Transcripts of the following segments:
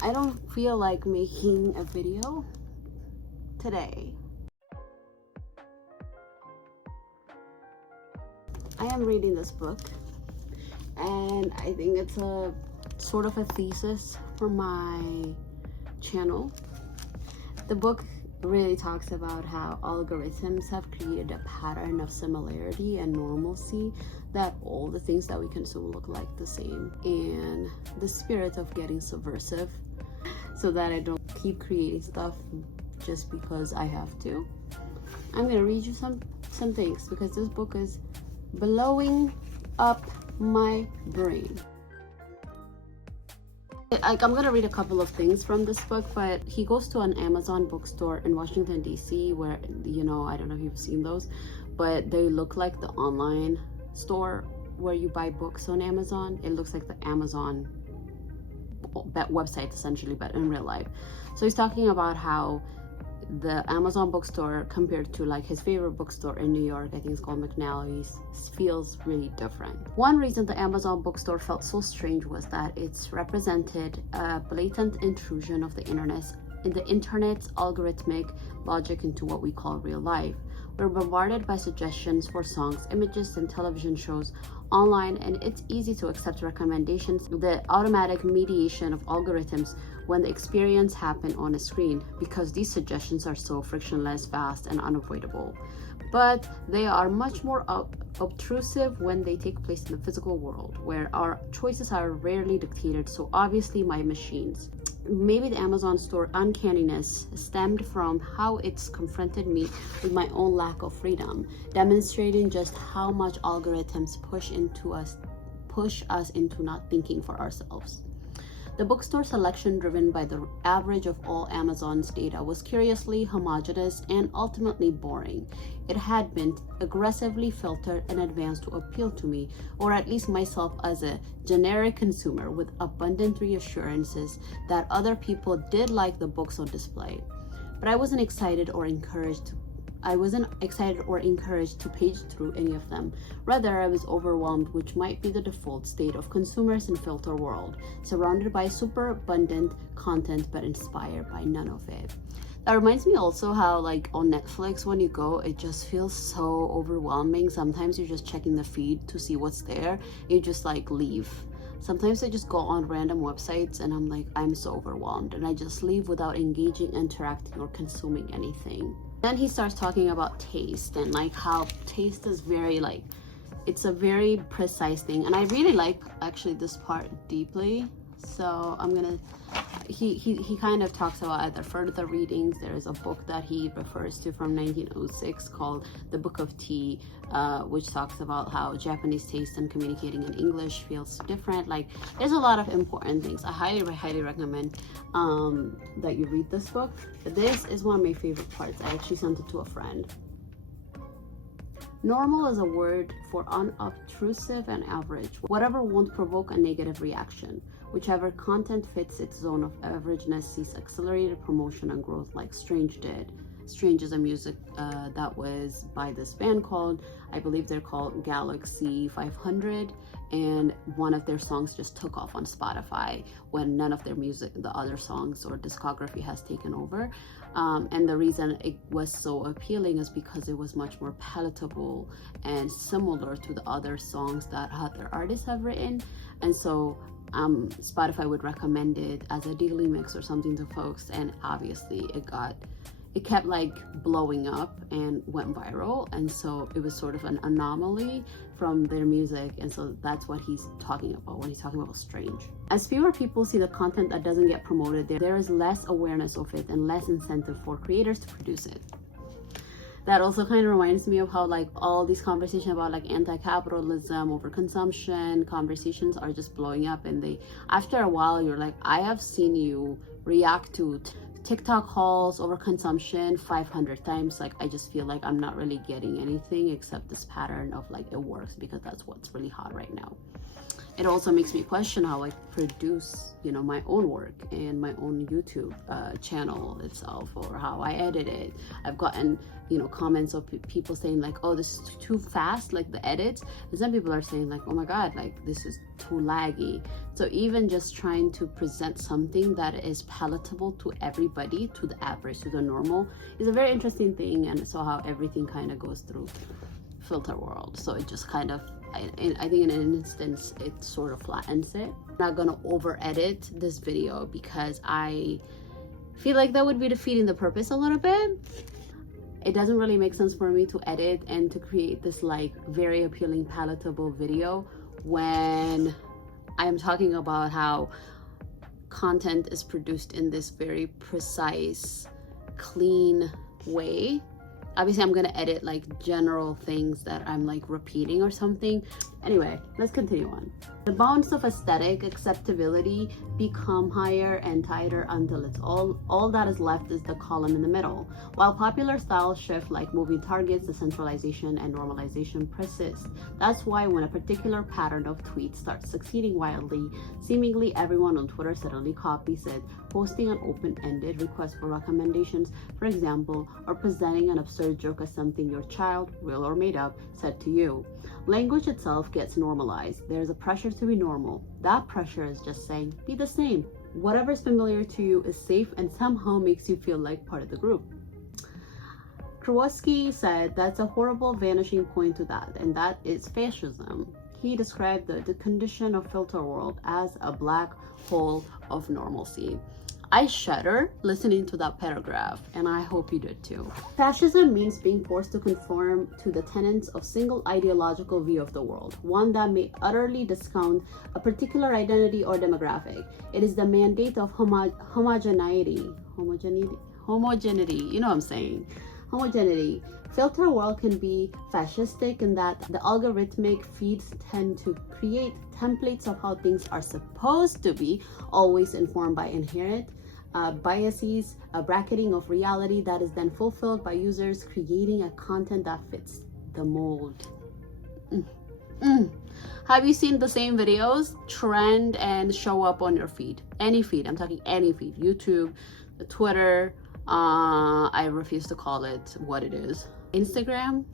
I don't feel like making a video today. I am reading this book, and I think it's a sort of a thesis for my channel. The book really talks about how algorithms have created a pattern of similarity and normalcy, that all the things that we consume look like the same, and the spirit of getting subversive so that I don't keep creating stuff just because I have to. I'm gonna read you some things because this book is blowing up my brain. I'm gonna read a couple of things from this book, but he goes to an Amazon bookstore in Washington DC where, you know, I don't know if you've seen those, but they look like the online store where you buy books on Amazon. It looks like the Amazon website essentially, but in real life. So he's talking about how the Amazon bookstore compared to like his favorite bookstore in New York, I think it's called McNally's, feels really different. One reason the Amazon bookstore felt so strange was that it's represented a blatant intrusion of the internet's algorithmic logic into what we call real life. We're bombarded by suggestions for songs, images, and television shows online, and it's easy to accept recommendations, the automatic mediation of algorithms when the experience happens on a screen, because these suggestions are so frictionless, fast, and unavoidable. But they are much more obtrusive when they take place in the physical world, where our choices are rarely dictated so obviously by machines. Maybe the Amazon store uncanniness stemmed from how it's confronted me with my own lack of freedom, demonstrating just how much algorithms push us into not thinking for ourselves. The bookstore selection, driven by the average of all Amazon's data, was curiously homogeneous and ultimately boring. It had been aggressively filtered in advance to appeal to me, or at least myself, as a generic consumer with abundant reassurances that other people did like the books on display. But I wasn't excited or encouraged to page through any of them. Rather, I was overwhelmed, which might be the default state of consumers in filter world, surrounded by super abundant content but inspired by none of it. That reminds me also how, like, on Netflix, when you go, it just feels so overwhelming. Sometimes you're just checking the feed to see what's there, you just like leave. Sometimes I just go on random websites and I'm like, I'm so overwhelmed, and I just leave without engaging, interacting, or consuming anything. Then he starts talking about taste and like how taste is very like, it's a very precise thing, and I really like actually this part deeply. So I'm gonna, he kind of talks about either further readings. There is a book that he refers to from 1906 called The Book of Tea, which talks about how Japanese taste and communicating in English feels different. Like, there's a lot of important things. I highly recommend that you read this book. This is one of my favorite parts. I actually sent it to a friend. Normal is a word for unobtrusive and average, whatever won't provoke a negative reaction. Whichever content fits its zone of averageness sees accelerated promotion and growth, like Strange did. Strange is a music that was by this band called, I believe they're called Galaxy 500, and one of their songs just took off on Spotify when none of their music, the other songs or discography, has taken over. And the reason it was so appealing is because it was much more palatable and similar to the other songs that other artists have written. And so Spotify would recommend it as a daily mix or something to folks, and obviously it kept like blowing up and went viral, and so it was sort of an anomaly from their music. And so that's what he's talking about when he's talking about Strange. As fewer people see the content that doesn't get promoted, there is less awareness of it and less incentive for creators to produce it. That also kind of reminds me of how like all these conversations about like anti-capitalism, overconsumption conversations are just blowing up, and they, after a while, you're like, I have seen you react to TikTok hauls, overconsumption 500 times. Like, I just feel like I'm not really getting anything except this pattern of like, it works because that's what's really hot right now. it also makes me question how I produce, my own work and my own YouTube channel itself, or how I edit it. I've gotten, comments of people saying like, oh, this is too fast, like the edits. And some people are saying like, oh my God, like this is too laggy. So even just trying to present something that is palatable to everybody, to the average, to the normal, is a very interesting thing. And so how everything kind of goes through filter world. So it just kind of, I think in an instance, it sort of flattens it. I'm not gonna over edit this video because I feel like that would be defeating the purpose a little bit. It doesn't really make sense for me to edit and to create this like very appealing, palatable video when I am talking about how content is produced in this very precise, clean way. Obviously, I'm gonna edit like general things that I'm like repeating or something. Anyway, let's continue on. The bounds of aesthetic acceptability become higher and tighter until it's all that is left is the column in the middle. While popular styles shift like moving targets, the centralization and normalization persist. That's why when a particular pattern of tweets starts succeeding wildly, seemingly everyone on Twitter suddenly copies it, posting an open-ended request for recommendations, for example, or presenting an absurd joke as something your child, real or made up, said to you. Language itself gets normalized. There's a pressure to be normal. That pressure is just saying, be the same. Whatever is familiar to you is safe and somehow makes you feel like part of the group. Kowalski said that's a horrible vanishing point to that, and that is fascism. He described the condition of filter world as a black hole of normalcy. I shudder listening to that paragraph, and I hope you did too. Fascism means being forced to conform to the tenets of single ideological view of the world, one that may utterly discount a particular identity or demographic. It is the mandate of homogeneity, you know what I'm saying, homogeneity. Filter world can be fascistic in that the algorithmic feeds tend to create templates of how things are supposed to be, always informed by inherent biases, a bracketing of reality that is then fulfilled by users creating a content that fits the mold. Have you seen the same videos trend and show up on your feed? Any feed, I'm talking any feed, YouTube, Twitter, I refuse to call it what it is, Instagram.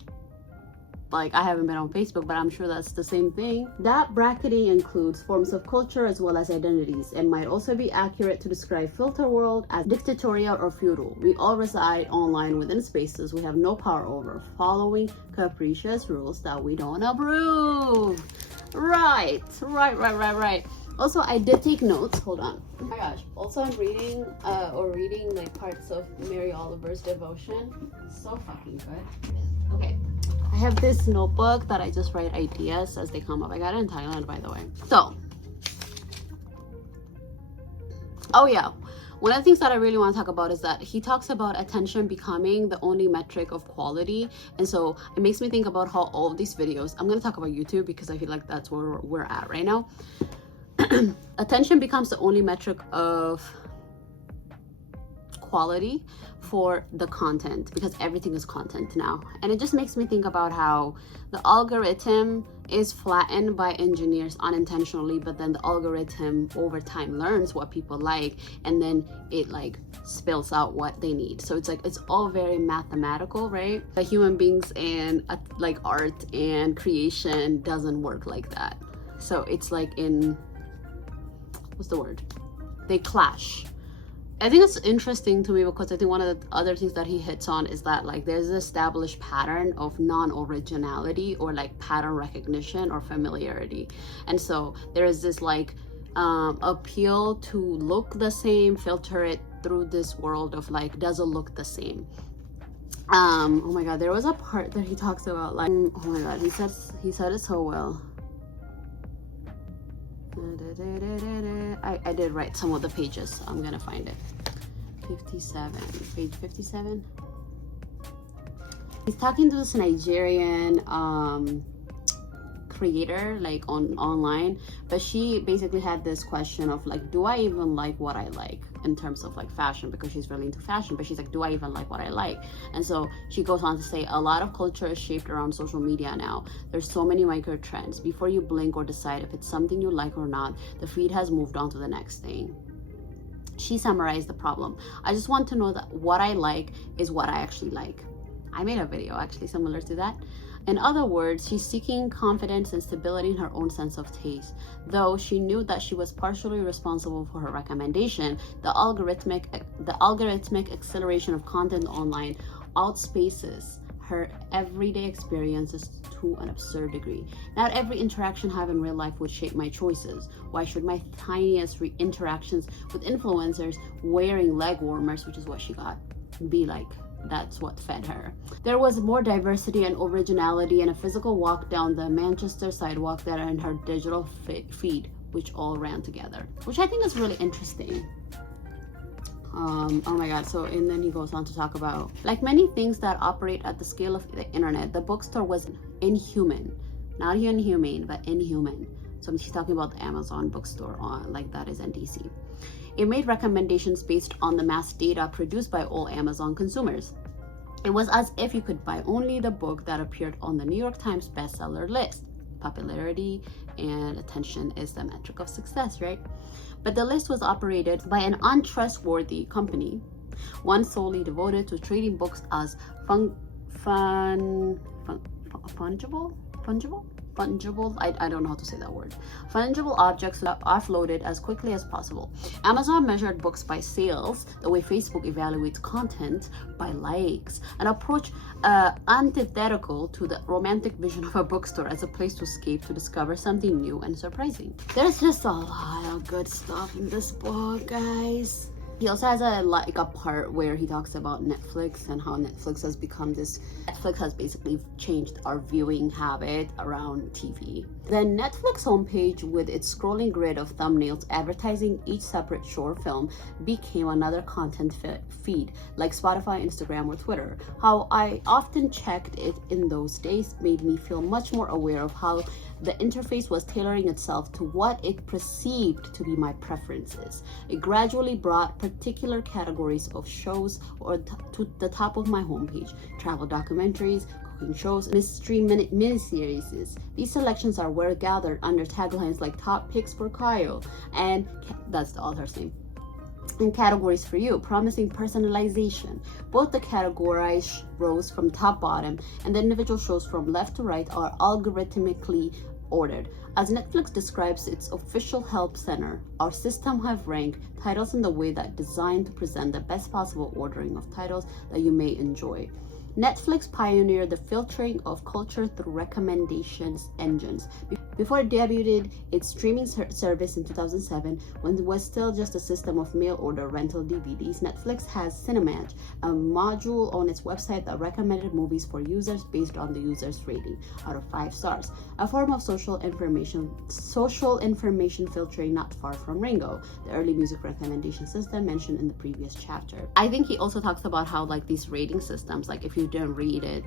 Like, I haven't been on Facebook, but I'm sure that's the same thing. That bracketing includes forms of culture as well as identities, and might also be accurate to describe filter world as dictatorial or feudal. We all reside online within spaces we have no power over, following capricious rules that we don't approve. Right. Also, I did take notes. Hold on. Oh my gosh. Also, I'm reading like parts of Mary Oliver's devotion. So fucking good. Okay. I have this notebook that I just write ideas as they come up. I got it in Thailand, by the way. So, oh yeah. One of the things that I really want to talk about is that he talks about attention becoming the only metric of quality. And so it makes me think about how all of these videos, I'm going to talk about YouTube because I feel like that's where we're at right now. Attention becomes the only metric of quality for the content, because everything is content now. And it just makes me think about how the algorithm is flattened by engineers unintentionally, but then the algorithm over time learns what people like, and then it like spills out what they need. So it's like, it's all very mathematical, right? But human beings and like art and creation doesn't work like that. So it's like what's the word? They clash. I think it's interesting to me because I think one of the other things that he hits on is that like there's an established pattern of non-originality or like pattern recognition or familiarity. And so there is this like appeal to look the same, filter it through this world of like, does it look the same? Oh my God, there was a part that he talks about like, oh my God, he said it so well. I did write some of the pages, so I'm gonna find it. 57, page 57. He's talking to this Nigerian creator like on online, but she basically had this question of like, do I even like what I like in terms of like fashion, because she's really into fashion, but she's like, do I even like what I like? And so she goes on to say, a lot of culture is shaped around social media now. There's so many micro trends. Before you blink or decide if it's something you like or not, the feed has moved on to the next thing. She summarized the problem. I just want to know that what I like is what I actually like. I made a video actually similar to that. In other words, she's seeking confidence and stability in her own sense of taste. Though she knew that she was partially responsible for her recommendation, the algorithmic acceleration of content online outspaces her everyday experiences to an absurd degree. Not every interaction I have in real life would shape my choices. Why should my tiniest interactions with influencers wearing leg warmers, which is what she got, be like? That's what fed her. There was more diversity and originality in a physical walk down the Manchester sidewalk than in her digital feed, which all ran together, which I think is really interesting. Oh my god. So, and then he goes on to talk about, like many things that operate at the scale of the internet, the bookstore was inhuman. Not inhumane, but inhuman. So he's talking about the Amazon bookstore, like that is NDC. It made recommendations based on the mass data produced by all Amazon consumers. It was as if you could buy only the book that appeared on the New York Times bestseller list. Popularity and attention is the metric of success, right? But the list was operated by an untrustworthy company, one solely devoted to treating books as fungible. I don't know how to say that word. Fungible objects offloaded as quickly as possible. Amazon measured books by sales, the way Facebook evaluates content by likes, an approach antithetical to the romantic vision of a bookstore as a place to escape to discover something new and surprising. There's just a lot of good stuff in this book, guys. He also has a part where he talks about Netflix and how Netflix has basically changed our viewing habit around TV. The Netflix homepage, with its scrolling grid of thumbnails advertising each separate short film, became another content feed, like Spotify, Instagram, or Twitter. How I often checked it in those days made me feel much more aware of how the interface was tailoring itself to what it perceived to be my preferences. It gradually brought particular categories of shows to the top of my homepage: travel documentaries, cooking shows, mystery miniseries. These selections are well gathered under taglines like top picks for Kyle, and that's the author's name, and categories for you, promising personalization. Both the categorized rows from top bottom and the individual shows from left to right are algorithmically ordered. As Netflix describes its official help center, our system have ranked titles in the way that designed to present the best possible ordering of titles that you may enjoy. Netflix pioneered the filtering of culture through recommendations engines. Before it debuted its streaming service in 2007, when it was still just a system of mail-order rental DVDs, Netflix has Cinematch, a module on its website that recommended movies for users based on the user's rating out of 5 stars, a form of social information filtering not far from Ringo, the early music recommendation system mentioned in the previous chapter. I think he also talks about how like these rating systems, like if you didn't rate it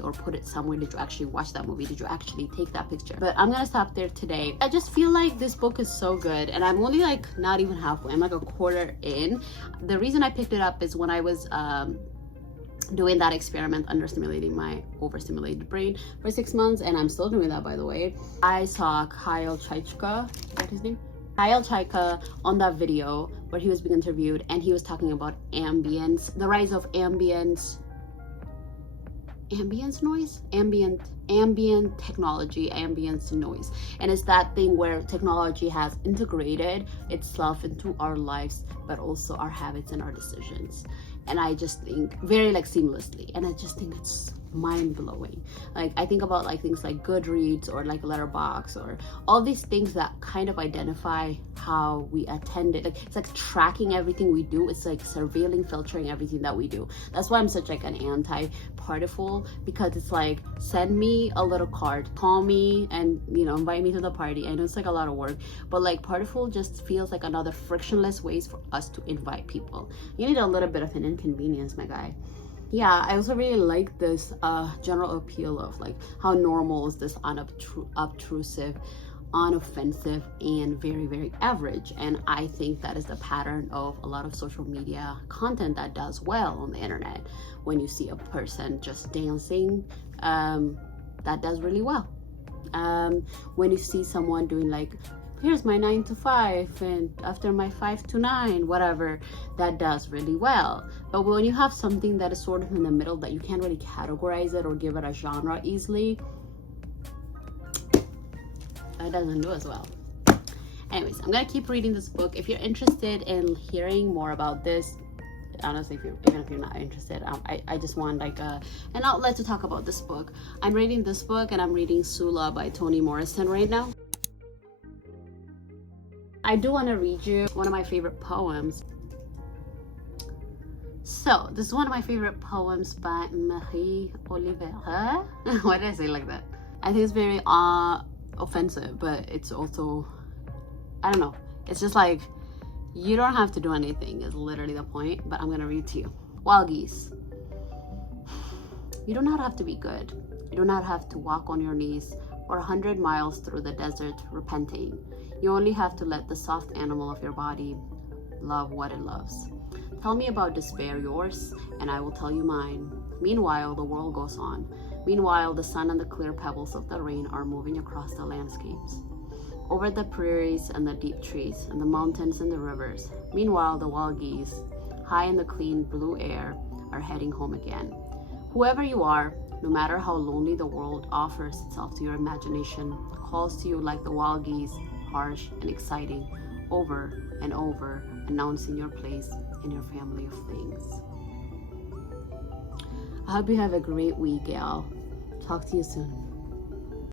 or put it somewhere, did you actually watch that movie, did you actually take that picture? But I'm gonna stop there today. I just feel like this book is so good, and I'm only like not even halfway, I'm like a quarter in. The reason I picked it up is when I was doing that experiment, understimulating my overstimulated brain for 6 months, and I'm still doing that, by the way. I saw Kyle Chayka, is that his name? Kyle Chayka on that video where he was being interviewed, and he was talking about ambience, the rise of ambient technology, ambience noise. And it's that thing where technology has integrated itself into our lives, but also our habits and our decisions. And I just think very like seamlessly, and I just think it's mind-blowing. Like I think about like things like Goodreads or like Letterboxd or all these things that kind of identify how we attend it. Like it's like tracking everything we do. It's like surveilling, filtering everything that we do. That's why I'm such like an anti-partyful, because it's like send me a little card, call me, and invite me to the party. I know it's like a lot of work, but like Partyful just feels like another frictionless ways for us to invite people. You need a little bit of an inconvenience, my guy. Yeah, I also really like this general appeal of like how normal is this unobtrusive, unoffensive, and very, very average. And I think that is the pattern of a lot of social media content that does well on the internet. When you see a person just dancing, that does really well. When you see someone doing like, here's my 9 to 5 and after my 5 to 9, whatever, that does really well. But when you have something that is sort of in the middle, that you can't really categorize it or give it a genre easily, that doesn't do as well. Anyways, I'm gonna keep reading this book. If you're interested in hearing more about this, honestly, even if you're not interested, I just want like an outlet to talk about this book. I'm reading this book, and I'm reading Sula by Toni Morrison right now. I do want to read you one of my favorite poems. So this is one of my favorite poems by Marie Olivera. Why did I say it like that? I think it's very offensive, but it's also, I don't know, it's just like, you don't have to do anything is literally the point. But I'm gonna read to you. Wild geese. You do not have to be good. You do not have to walk on your knees or 100 miles through the desert repenting. You only have to let the soft animal of your body love what it loves. Tell me about despair, yours, and I will tell you mine. Meanwhile, the world goes on. Meanwhile, the sun and the clear pebbles of the rain are moving across the landscapes, over the prairies and the deep trees, and the mountains and the rivers. Meanwhile, the wild geese, high in the clean blue air, are heading home again. Whoever you are, no matter how lonely the world offers itself to your imagination, calls to you like the wild geese, harsh and exciting, over and over, announcing your place in your family of things. I hope you have a great week, y'all. Talk to you soon.